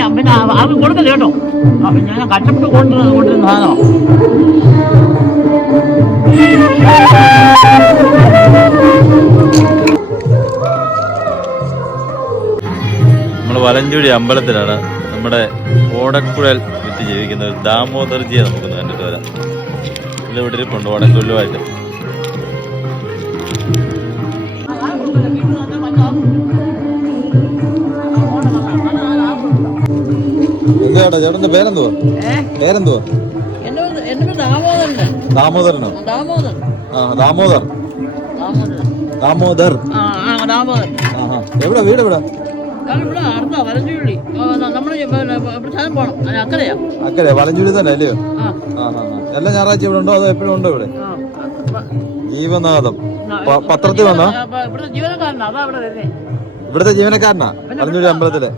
ഞാൻ പിന്നെ ആർക്കും കൊടുക്കല്ല കേട്ടോ. ഞാൻ കഷ്ടപ്പെട്ട് കൊണ്ട് കൊണ്ടുവരുന്ന സാധനം നമ്മൾ വലഞ്ചുഴി അമ്പലത്തിലാണ് നമ്മുടെ ഓടക്കുഴൽ വിറ്റ് ജീവിക്കുന്ന ഒരു ദാമോദർജിയെ നമുക്കൊന്ന് കണ്ടിട്ട് വരാം. ഇത് ഇവിടെ ഓടക്കുഴലുമായിട്ട്. എന്താ ചേട്ടന്റെ പേരെന്തുവാ? പേരെന്തുവാ? ദാമോദരന്? ആ ദാമോദർ. ദാമോദർ. എവിടെ വീട് എവിടെ? അക്കരെ വളഞ്ചുഴി തന്നെ അല്ലയോ. എല്ലാ ഞായറാഴ്ച ഇവിടെ ഉണ്ടോ? അതോ എപ്പോഴും ഉണ്ടോ ഇവിടെ? ജീവനാഥം. പത്രത്തിൽ വന്നോ? ഇവിടുത്തെ ജീവനക്കാരനാ വളഞ്ചുഴി അമ്പലത്തിലെ.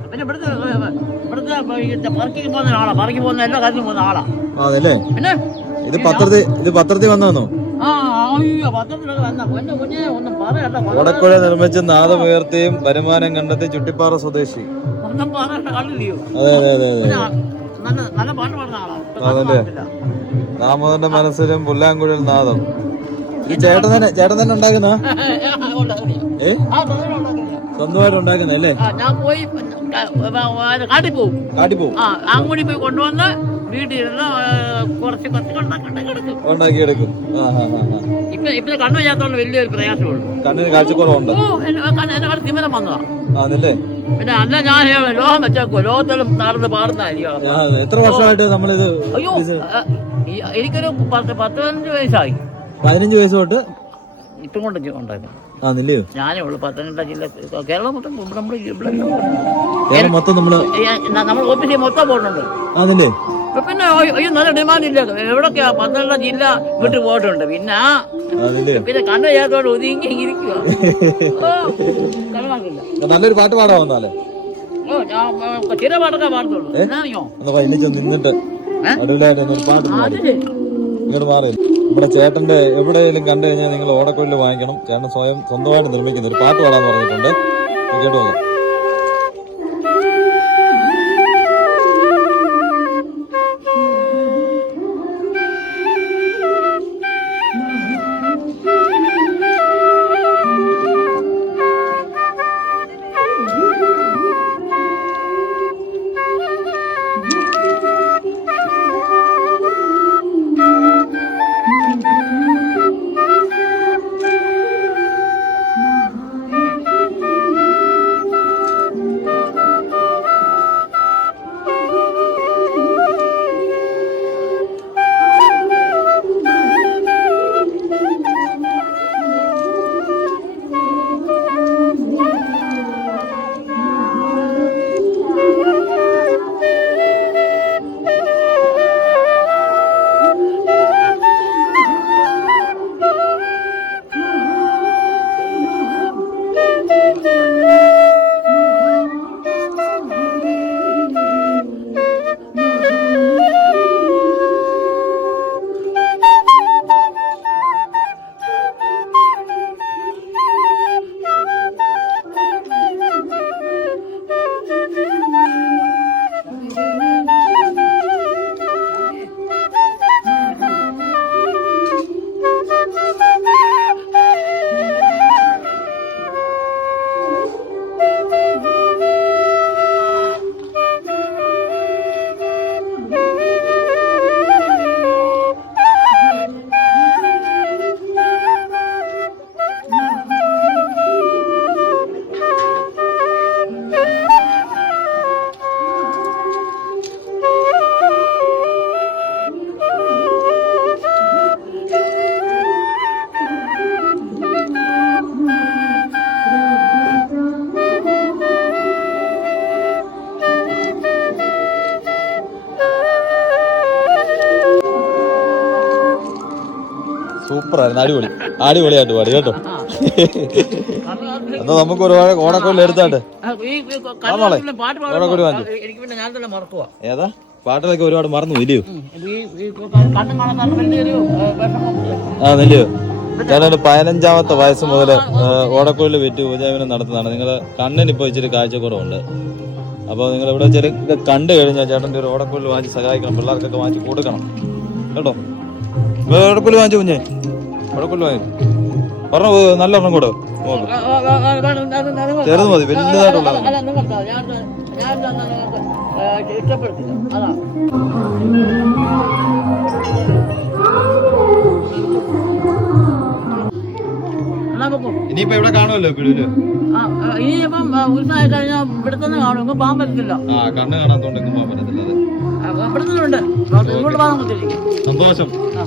ഇവിടുത്തെ പാർക്കിംഗ് പോകുന്ന ആളാ പാർക്കിംഗ് പോകുന്ന എല്ലാ കാര്യത്തിലും പോകുന്ന ആളാ. ആ അതല്ലേ പിന്നെ? ഇത് പത്രത്തിൽ ഇത് പത്രത്തിൽ വന്നോ. ഓടക്കുഴ നിർമ്മിച്ച് നാദമുയർത്തിയും വരുമാനം കണ്ടെത്തി ചുട്ടിപ്പാറ സ്വദേശി. അതെ അതല്ലേ? ദാമോദരന്റെ മനസ്സിലും പുല്ലാങ്കുഴൽ നാദം. ഈ ചേട്ടൻ തന്നെ ചേട്ടൻ തന്നെ ഉണ്ടാക്കുന്ന? ഏ? സ്വന്തമായിട്ട് ഉണ്ടാക്കുന്ന അല്ലേ ഞാൻ പോയി കാട്ടിൽ പോവും കാട്ടി പോവും ആ അങ്ങോട്ട് പോയി കൊണ്ടുവന്ന് വീട്ടിലിരുന്ന് കുറച്ച് കുറച്ച് ഉണ്ടാക്കിയെടുക്കും ആ. ഇപ്പൊ ഇപ്പൊ കണ്ണു ചെയ്യാത്തോണ്ട് വലിയൊരു പ്രയാസമുള്ളൂ കണ്ണിന് കാഴ്ചക്കുറവുണ്ട്? എന്നെ തിമിരം വന്നതാ. പിന്നെ അല്ല ഞാൻ ലോഹം വെച്ചേക്കോ ലോകത്തിലും നടന്ന് പാടുന്നതായിരിക്കും എത്ര വർഷമായിട്ട് നമ്മളിത് അയ്യോ എനിക്കൊരു പത്ത് പത്ത് പതിനഞ്ച് വയസ്സായി. പതിനഞ്ച് വയസ്സ് തൊട്ട് ഇപ്പം കൊണ്ട് ഉണ്ടായിരുന്നു ഞാനേ ഉള്ളൂ. പത്തനംതിട്ട ജില്ല കേരളം മൊത്തം ഇവിടെ നമ്മുടെ ഇവിടെ മൊത്തം നമ്മൾ നമ്മൾ ഓഫീസിൽ മൊത്തം പോയിട്ടുണ്ട് പിന്നെ അയ്യോ നല്ല ഡിമാൻഡ് ഇല്ല. എവിടൊക്കെയാ? പത്തനംതിട്ട ജില്ല വിട്ട് പോയിട്ടുണ്ട്. പിന്നെ പിന്നെ കണ്ണു ചെയ്യാത്തോണ്ട് ഒതുങ്ങി ഇരിക്കുക നല്ലൊരു പാട്ട് പാടാൻ വന്നാലേ? ഓ ഞാൻ ചില പാട്ടൊക്കെ പാടത്തുള്ളൂ. എന്നാ നിന്നിട്ട്? അടിപൊളിയായിട്ട് പാട്ട് പാടി. ഇങ്ങോട്ട് മാറി നമ്മുടെ ചേട്ടന്റെ എവിടെയെങ്കിലും കണ്ടു കഴിഞ്ഞാൽ നിങ്ങൾ ഓടക്കൊല്ല് വാങ്ങിക്കണം. ചേട്ടൻ സ്വയം സ്വന്തമായിട്ട് നിർമ്മിക്കുന്ന ഒരു പാട്ട് പാടാൻ പറഞ്ഞിട്ടുണ്ട്. കേട്ടോ നോക്കാം. സൂപ്പറായിരുന്നു അടിപൊളി. അടിപൊളിയായിട്ട് പാടി കേട്ടോ. എന്നാ നമുക്ക് ഒരുപാട് ഓടക്കൊല്ല് എടുത്താട്ട്? മോളെ, വാങ്ങി ഏതാ? പാട്ടിലൊക്കെ ഒരുപാട് മറന്നു ഇല്ലയോ? ആ നെല്ലയോ ഞാനൊരു പതിനഞ്ചാമത്തെ വയസ്സ് മുതൽ ഓടക്കൊല്ല് വിറ്റ് ഉപജീവനം നടത്തുന്നതാണ്. നിങ്ങൾ കണ്ണിന് ഇപ്പോൾ ഇച്ചിരി കാഴ്ചക്കുറവുണ്ട്. അപ്പോൾ നിങ്ങൾ ഇവിടെ വെച്ചാൽ കണ്ടു കഴിഞ്ഞാൽ ചേട്ടന്റെ ഒരു ഓടക്കുള്ളിൽ വാങ്ങിച്ച് സഹായിക്കണം. പിള്ളേർക്കൊക്കെ വാങ്ങിച്ച് കൊടുക്കണം. കേട്ടോ? ഓടക്കുള്ളിൽ വാങ്ങിച്ചു കുഞ്ഞേ ഓടക്കുള്ളിൽ വാങ്ങി ഒരെണ്ണം നല്ല എണ്ണം കൂടെ ചെറുത് മതി വലുതായിട്ടുള്ള. ഇനിയിപ്പോ ഇവിടെ കാണുമല്ലോ പിടിയിൽ ഇനിയിപ്പം ആ, ഉത്സവമായി കഴിഞ്ഞാൽ ഇവിടെ തന്നെ കാണും പോകാൻ പറ്റത്തില്ല ആ കണ്ണ് കാണാത്തോണ്ട് പോകാൻ പറ്റത്തില്ല അത് ആ, ഇവിടെ തന്നെ ഉണ്ട് ഇങ്ങോട്ട് പോകാൻ പറ്റില്ല സന്തോഷം ആ